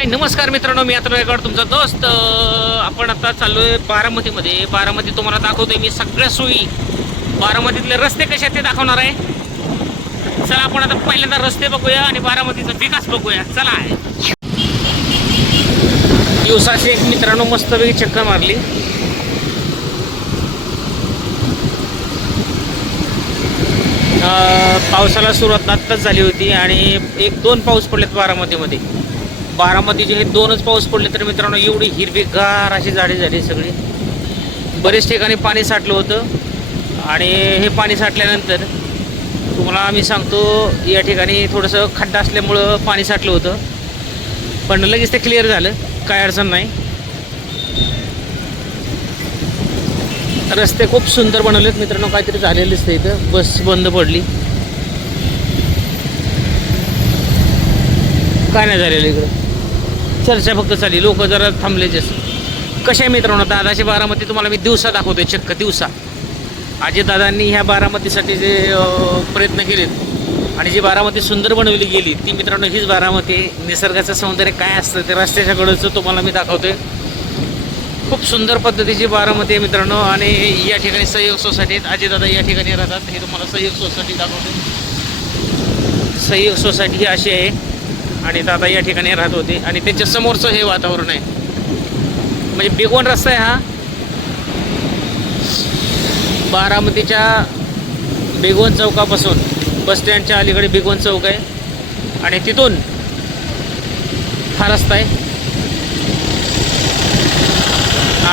हाय नमस्कार मित्रांनो, मी आता गायकवाड तुमचा दोस्त. आपण आता चाललोय बारामतीमध्ये. बारामती तुम्हाला दाखवतोय मी सगळ्या सोयी. बारामतीतले रस्ते कसे आहेत ते दाखवणार आहे. चला आपण आता पहिल्यांदा रस्ते बघूया आणि बारामतीचा विकास बघूया. चला दिवसाची एक मित्रांनो मस्तपैकी चक्कर मारली. पावसाला सुरुवात आत्ताच झाली होती आणि एक दोन पाऊस पडलेत बारामतीमध्ये. बारामतीचे हे दोनच पाऊस पडले तर मित्रांनो एवढी हिरवीगार अशी झाडी झाली सगळी. बरेच ठिकाणी पाणी साठलं होतं आणि हे पाणी साठल्यानंतर तुम्हाला आम्ही सांगतो या ठिकाणी थोडंसं खड्डा असल्यामुळं पाणी साठलं होतं, पण लगेच ते क्लिअर झालं, काय अडचण नाही. रस्ते खूप सुंदर बनवलेत मित्रांनो. काहीतरी झालेलं दिसतं इथं, बस बंद पडली. काय नाही झालेलं इकडं, चर्चा फक्त चालली, लोक जरा थांबले. जसं कसे आहे मित्रांनो दादाची बारामती तुम्हाला मी दिवसा दाखवतोय, चक्क दिवसा. अजितदादांनी ह्या बारामतीसाठी जे प्रयत्न केलेत आणि जी बारामती सुंदर बनवली गेली ती मित्रांनो हीच बारामती. निसर्गाचं सौंदर्य काय असतं ते रस्त्याच्या कडेचं तुम्हाला मी दाखवतोय. खूप सुंदर पद्धतीची बारामती आहे मित्रांनो. आणि या ठिकाणी सहयोग सोसायटीत अजितदादा या ठिकाणी राहतात. हे तुम्हाला सहयोग सोसायटी दाखवते. सहयोग सोसायटी ही अशी आहे आणि दादा या ठिकाणी राहत होते आणि त्याच्या समोरचं हे वातावरण आहे. म्हणजे बेगवण रस्ता आहे हा. बारामतीच्या बेगवण चौकापासून बसस्टँडच्या अलीकडे बेगवण चौक आहे आणि तिथून हा रस्ता आहे.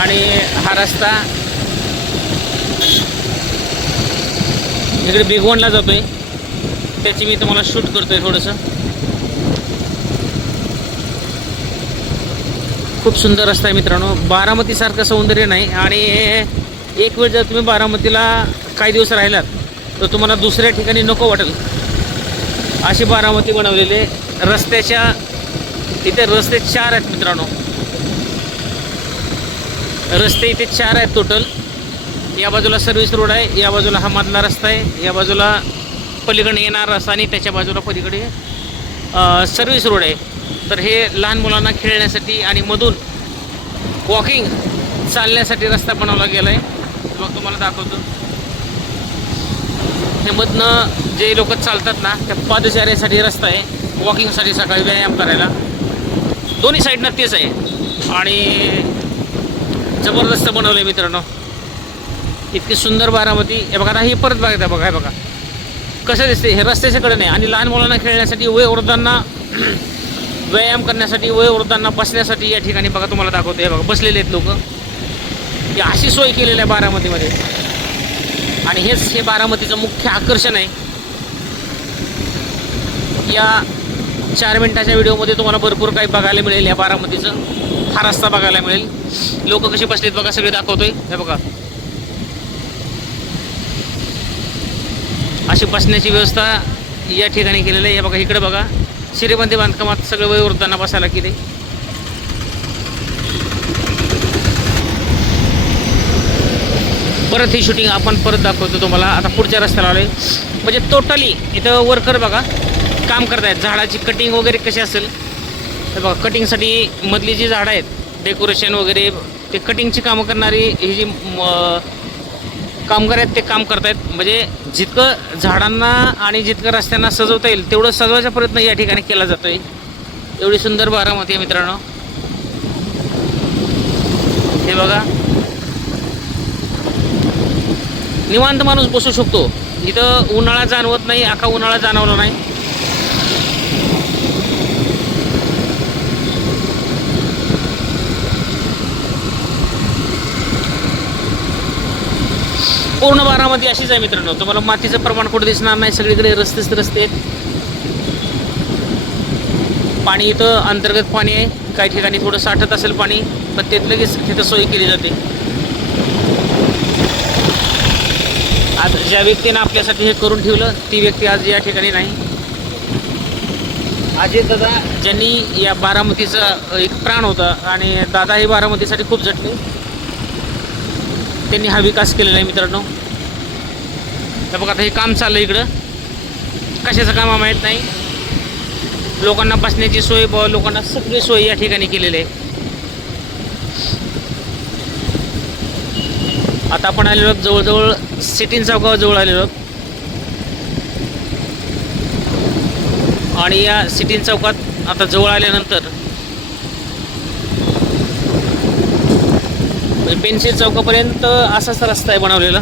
आणि हा रस्ता इकडे बेगवणला जातोय, त्याची मी तुम्हाला शूट करतोय थोडंसं. खूप सुंदर रस्ता आहे मित्रांनो. बारामतीसारखं सौंदर्य नाही. आणि एक वेळ जर तुम्ही बारामतीला काही दिवस राहिलात तर तुम्हाला दुसऱ्या ठिकाणी नको वाटेल अशी बारामती बनवलेले. रस्त्याच्या इथे रस्ते 4 आहेत मित्रांनो. रस्ते इथे 4 आहेत टोटल. या बाजूला सर्व्हिस रोड आहे, या बाजूला हा मधला रस्ता आहे, या बाजूला पलीकडे येणारा रस्ता आणि त्याच्या बाजूला पलीकडे सर्व्हिस रोड आहे. तर हे लहान मुलांना खेळण्यासाठी आणि मधून वॉकिंग चालण्यासाठी रस्ता बनवला गेला आहे. मग तुम्हाला दाखवतो. हे मधनं जे लोक चालतात ना त्या पादचाऱ्यासाठी रस्ता आहे, वॉकिंगसाठी सकाळी व्यायाम करायला. दोन्ही साईडनं तेच आहे आणि जबरदस्त बनवलं आहे मित्रांनो. इतकी सुंदर बारामती. हे बघा आता हे परत बघा, बघा बघा कसं दिसते. हे रस्त्याच्याकडे नाही आणि लहान मुलांना खेळण्यासाठी, वयोवृद्धांना व्यायाम करण्यासाठी, वयोवृद्धांना बसण्यासाठी या ठिकाणी बघा तुम्हाला दाखवतो. हे बघा बसलेले आहेत लोक. ही अशी सोय केलेली आहे बारामतीमध्ये आणि हेच हे बारामतीचं मुख्य आकर्षण आहे. या 4 मिनिटाच्या व्हिडिओमध्ये तुम्हाला भरपूर काही बघायला मिळेल. या बारामतीचं हा रस्ता बघायला मिळेल. लोक कसे बसलेत बघा, सगळे दाखवतोय. हे बघा अशी बसण्याची व्यवस्था या ठिकाणी केलेली आहे. हे बघा इकडे बघा, श्रीमंती बांधकामात सगळं वयोवृद्धांना बसायला केले. परत ही शूटिंग आपण परत दाखवतो तुम्हाला. आता पुढच्या रस्त्याला आलोय. म्हणजे टोटली इथं वर्कर बघा काम करत आहेत. झाडाची कटिंग वगैरे कशी असेल हे बघा. कटिंगसाठी मधली जी झाडं आहेत, डेकोरेशन वगैरे, ते कटिंगची कामं करणारी ही जी कामगार आहेत ते काम करत आहेत. म्हणजे जितकं झाडांना आणि जितकं रस्त्यांना सजवता येईल तेवढं सजवायचा प्रयत्न या ठिकाणी केला जातोय. एवढी सुंदर बारामती आहे मित्रांनो. हे बघा निवांत माणूस बसू शकतो इथं. उन्हाळा जाणवत नाही, अख्खा उन्हाळा जाणवला नाही. पूर्ण बारामती अशीच आहे मित्रांनो. तुम्हाला मातीचं प्रमाण कुठे दिसणार नाही. सगळीकडे रस्तेच रस्ते आहेत. पाणी इथं अंतर्गत पाणी आहे. काही ठिकाणी थोडं साठत असेल पाणी, पण ते लगेच तिथं सोय केली जाते. आज ज्या व्यक्तीनं आपल्यासाठी हे करून ठेवलं ती व्यक्ती आज या ठिकाणी नाही. अजितदादा ज्यांनी या बारामतीचा एक प्राण होता आणि दादा हे बारामतीसाठी खूप झटले, त्यांनी हा विकास केलेला आहे मित्रांनो. तर बघा आता हे काम चाललं इकडं. कशाचं काम माहीत नाही. लोकांना बसण्याची सोय, लोकांना सगळी सोय या ठिकाणी केलेली आहे. आता आपण आलेलो आहोत जवळजवळ सिटीन चौकाजवळ आलेलो आहोत. आणि या सिटीन चौकात आता जवळ आल्यानंतर पेन्सिल चौकापर्यंत असाच रस्ता आहे बनवलेला.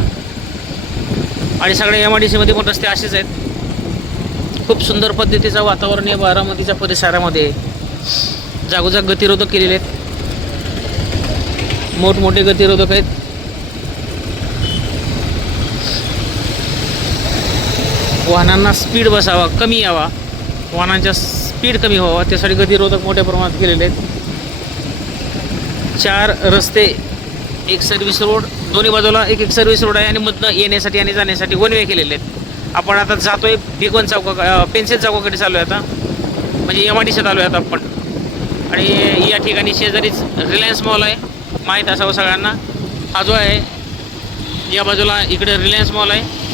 आणि सगळ्या MIDC मध्ये पण रस्ते असेच आहेत. खूप सुंदर पद्धतीचं वातावरण या बारामतीच्या परिसरामध्ये जागोजाग गतिरोधक केलेले आहेत. मोठमोठे गतिरोधक आहेत. वाहनांना स्पीड बसावा, कमी यावा, वाहनांचा स्पीड कमी व्हावा त्यासाठी गतिरोधक मोठ्या प्रमाणात केलेले आहेत. 4 रस्ते, एक सर्व्हिस रोड, दोन्ही बाजूला एक सर्व्हिस रोड आहे आणि मधनं येण्यासाठी आणि जाण्यासाठी वन वे केलेले आहेत. आपण आता जातोय भिगवण चौका, पेन्सिल चौकाकडे चालू आहे आता, म्हणजे MIDCत आलो आहे आता आपण. आणि या ठिकाणी शेजारीच रिलायन्स मॉल आहे, माहीत असावं सगळ्यांना. हा जो आहे या बाजूला इकडे रिलायन्स मॉल आहे.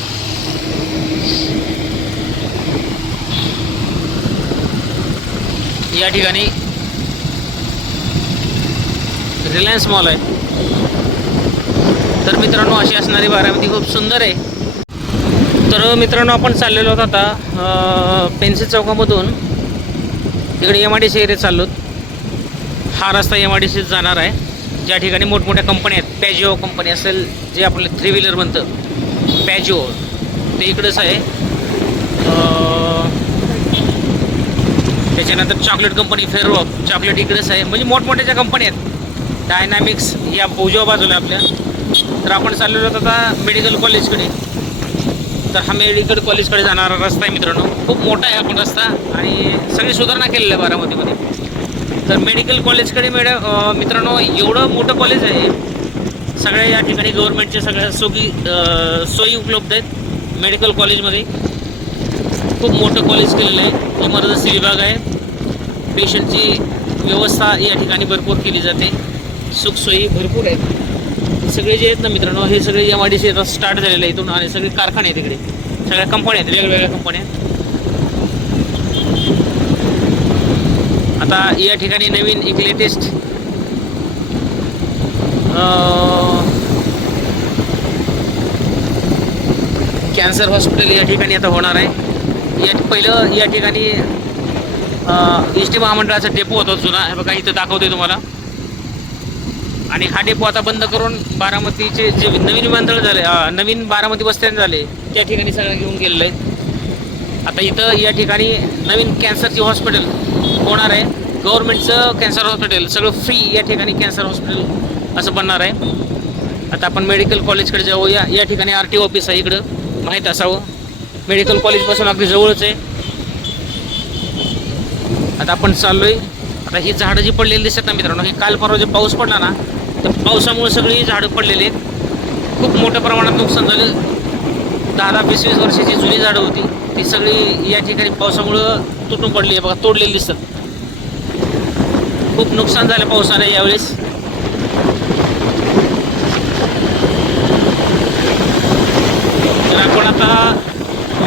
या ठिकाणी रिलायन्स मॉल आहे. तर मित्रांनो अशी असणारी बारामती खूप सुंदर आहे. तर मित्रांनो आपण चाललेलो आहोत आता पेन्सिल चौकामधून इकडे MIDC एरियात चाललो. हा रस्ता MIDCत जाणार आहे, ज्या ठिकाणी मोठमोठ्या कंपन्या आहेत. पॅजिओ कंपनी असेल, जे आपलं 3 व्हीलर बनतं पॅजिओ, ते इकडंच आहे. त्याच्यानंतर चॉकलेट कंपनी फेरो चॉकलेट इकडेच आहे. म्हणजे मोठमोठ्या ज्या कंपन्या आहेत, डायनॅमिक्स या उजव्या बाजूला आपल्या. तर आपण चाललेलो आहोत आता मेडिकल कॉलेजकडे. तर हा मेडिकल कॉलेजकडे जाणारा रस्ता आहे मित्रांनो. खूप मोठा आहे आपण रस्ता आणि सगळी सुधारणा केलेली आहे बारामतीमध्ये. तर मेडिकल कॉलेजकडे मित्रांनो एवढं मोठं कॉलेज आहे. सगळ्या या ठिकाणी गव्हर्नमेंटच्या सगळ्या सोयी उपलब्ध आहेत मेडिकल कॉलेजमध्ये. खूप मोठं कॉलेज केलेलं आहे. इमर्जन्सी विभाग आहे. पेशंटची व्यवस्था या ठिकाणी भरपूर केली जाते. सुखसोयी भरपूर आहेत. सगळे जे आहेत ना मित्रांनो, हे सगळे MIDC स्टार्ट झालेलं आहे इथून. आणि सगळे कारखाने आहेत तिकडे, सगळ्या कंपन्या आहेत, वेगवेगळ्या कंपन्या. आता या ठिकाणी नवीन एक लेटेस्ट कॅन्सर हॉस्पिटल या ठिकाणी आता होणार आहे. पहिलं या ठिकाणी SD महामंडळाचा डेपो होता जुना, हे बघा इथं दाखवतोय तुम्हाला. आणि हा डेपो आता बंद करून बारामतीचे जे नवीन विमानतळ झाले, नवीन बारामती बस स्टँड झाले, त्या ठिकाणी सगळं घेऊन गेलेलं आहे. आता इथं या ठिकाणी नवीन कॅन्सरची हॉस्पिटल होणार आहे. गव्हर्नमेंटचं कॅन्सर हॉस्पिटल, सगळं फ्री या ठिकाणी कॅन्सर हॉस्पिटल असं बनणार आहे. आता आपण मेडिकल कॉलेजकडे जाऊया. या ठिकाणी RTO ऑफिस आहे इकडं, माहीत असावं. मेडिकल कॉलेजपासून अगदी जवळच आहे. आता आपण चाललोय. आता ही झाडं जी पडलेली दिसतात ना मित्रांनो, हे काल परवा जे पाऊस पडला ना, तर पावसामुळे सगळी झाडं पडलेली आहेत. खूप मोठ्या प्रमाणात नुकसान झालं. 10-20 वर्षाची जुनी झाडं होती, ती सगळी या ठिकाणी पावसामुळं तुटून पडली आहे. बघा तोडलेली दिसतात. खूप नुकसान झालं पावसाने यावेळेस. तर आपण आता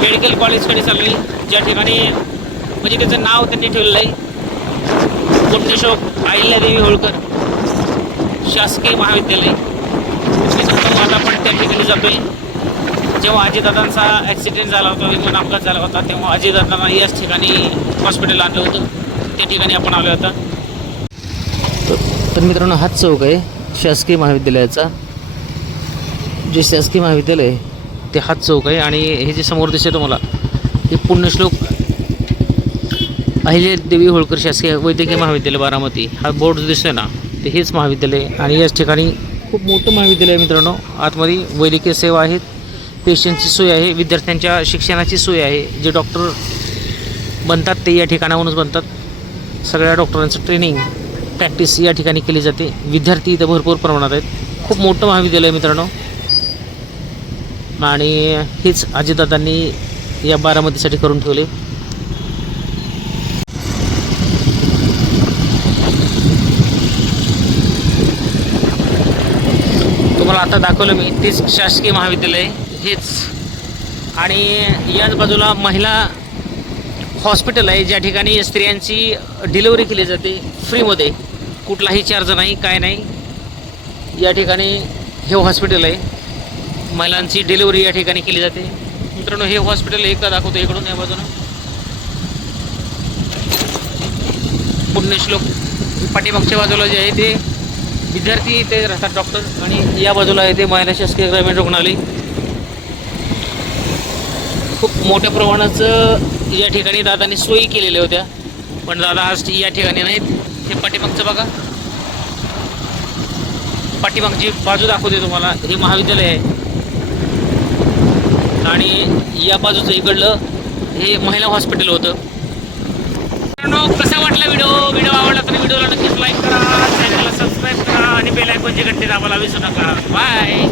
मेडिकल कॉलेजकडे चाललोय, ज्या ठिकाणी म्हणजे त्याचं नाव त्यांनी ठेवलेलं आहे पुण्यश्लोक अहिल्यादेवी होळकर शासकीय महाविद्यालय. आता आपण त्या ठिकाणी जातोय. जेव्हा अजितदादांचा ॲक्सिडेंट झाला होता, विमान अपघात झाला होता, तेव्हा अजितदादांना याच ठिकाणी हॉस्पिटल आणलं होतं. त्या ठिकाणी आपण आलो होता. तर मित्रांनो हाच चौक आहे शासकीय महाविद्यालयाचा. जे शासकीय महाविद्यालय ते हाच चौक आहे. आणि हे जे समोर दिसते तुम्हाला, हे पुण्यश्लोक अहिल्यादेवी होळकर शासकीय वैद्यकीय महाविद्यालय बारामती, हा बोर्ड दिसतोय ना, ते हेच महाविद्यालय. आणि याच ठिकाणी खूप मोठं महाविद्यालय आहे मित्रांनो. आतमध्ये वैद्यकीय सेवा आहेत, पेशंटची सोय आहे, विद्यार्थ्यांच्या शिक्षणाची सोय आहे. जे डॉक्टर बनतात ते या ठिकाणाहूनच बनतात. सगळ्या डॉक्टरांचं ट्रेनिंग प्रॅक्टिस या ठिकाणी केली जाते. विद्यार्थी इथं भरपूर प्रमाणात आहेत. खूप मोठं महाविद्यालय आहे मित्रांनो. आणि हेच अजितदादांनी या बारामतीसाठी करून ठेवले. तुम्हाला आता दाखवलं मी, तेच शासकीय महाविद्यालय हेच. आणि याच बाजूला महिला हॉस्पिटल आहे ज्या ठिकाणी स्त्रियांची डिलिव्हरी केली जाते फ्रीमध्ये, कुठलाही चार्ज नाही, काय नाही. या ठिकाणी हे हॉस्पिटल आहे, महिलांची डिलिव्हरी या ठिकाणी केली जाते. मित्रांनो हे हॉस्पिटल एकदा दाखवतो इकडून या बाजूनं. पुण्यश्लोक पाठीमागच्या बाजूला जे आहे ते विद्यार्थी ते राहतात डॉक्टर, आणि या बाजूला आहे ते महिला शासकीय ग्रामीण रुग्णालय. खूप मोठ्या प्रमाणाचं या ठिकाणी दादांनी सोयी केलेल्या होत्या, पण दादा आज या ठिकाणी नाहीत. हे पाठीमागचं बघा, पाठीमागची बाजू दाखवते तुम्हाला. हे महाविद्यालय आहे आणि या बाजूचं इकडलं हे महिला हॉस्पिटल होतं. कसा वाटला व्हिडिओ आवडला तर व्हिडिओला नक्कीच लाईक करा, चॅनलला सबस्क्राईब करा आणि बेल आयकॉनची घंटी दाबायला विसरू नका. बाय.